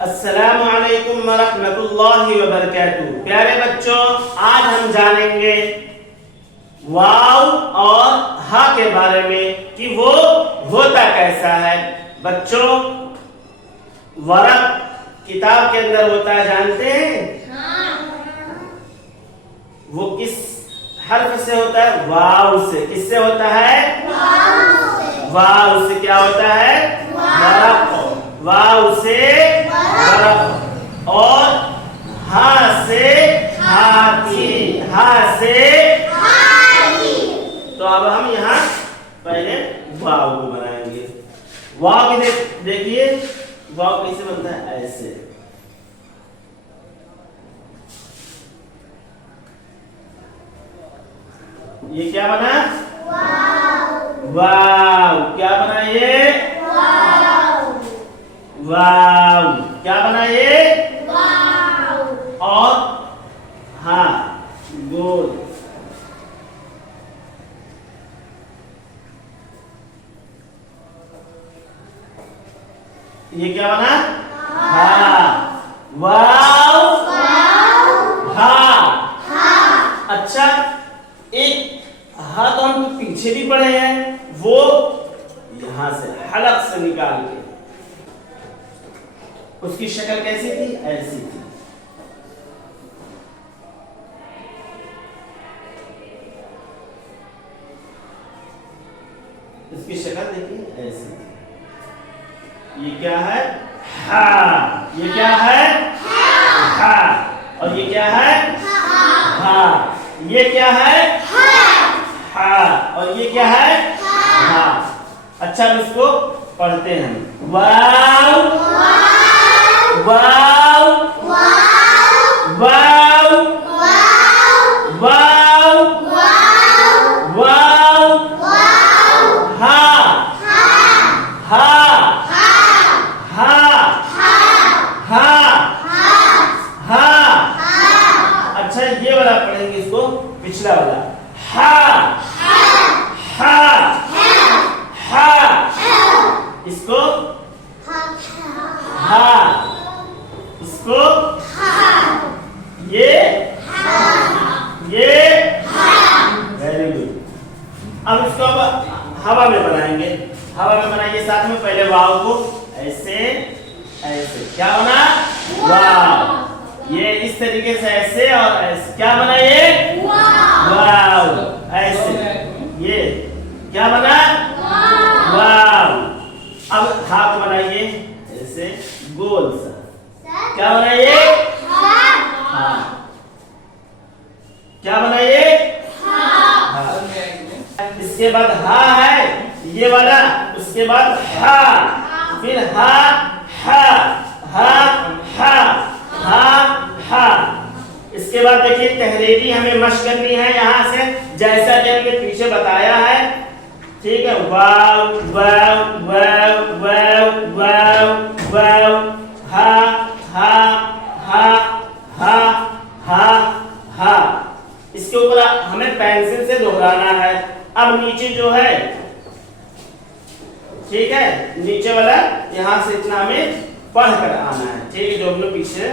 अस्सलामु अलैकुम वरहमतुल्लाहि वबरकातुहू। प्यारे बच्चों, आज हम जानेंगे वाव और हा के बारे में कि वो होता कैसा है। बच्चों, वरक किताब के अंदर होता है, जानते हैं? हाँ। वो किस हर्फ से होता है? वाव से। किससे होता है? वाव से। क्या होता है? वरक। वाव से वरक। और हा से हाथी। हा से हाथी। तो अब हम यहाँ पहले वाव को बनाएंगे। वाव की देखिए, वाव कैसे बनता है? ऐसे। ये क्या बना? वाव। क्या बना ये? वाव। क्या बना ये? वाव। और हाँ, गोल। ये क्या बना? हा। वाव हा। अच्छा, एक हा तो हम पीछे भी पढ़े हैं, वो यहां से हलक से निकाल के। उसकी शक्ल कैसी थी? ऐसी थी। इसकी शक्ल देखिए, ऐसी थी। ये क्या है? हा। ये क्या है? हा। और ये क्या है? हा। ये क्या है? हा। और ये क्या है? हा। अच्छा, अब इसको पढ़ते हैं। वाव वाव वाव वाव वाव हा हा हा हा। अच्छा, ये वाला पढ़ेंगे, इसको पिछला वाला। हा हा हा। इसको हा। इसको ये वेरी गुड। अब इसको हवा में बनाएंगे। हवा में बनाइए साथ में। पहले वाव को ऐसे ऐसे। क्या बना? वाव। ये इस तरीके से ऐसे और ऐसे। क्या बना ये? वाव। ऐसे। ये क्या बना? वाव। अब हा को बनाइए ऐसे गोल सा। क्या बनाइए? हाँ। क्या बनाइए? हाँ। इसके बाद हा है ये वाला, उसके बाद हा, फिर हा हा हा हा हा हा। इसके बाद देखिए, तहरीरी हमें मशक करनी है यहाँ से, जैसा कि हमने पीछे बताया है। ठीक है। वाव वाव वाव वाव वाव वाव हा हा हा हा हा हा। इसके ऊपर हमें पेंसिल से दोहराना है। अब नीचे जो है, ठीक है, नीचे वाला यहाँ से इतना हमें पढ़ कर आना है। ठीक है, जो हमने पीछे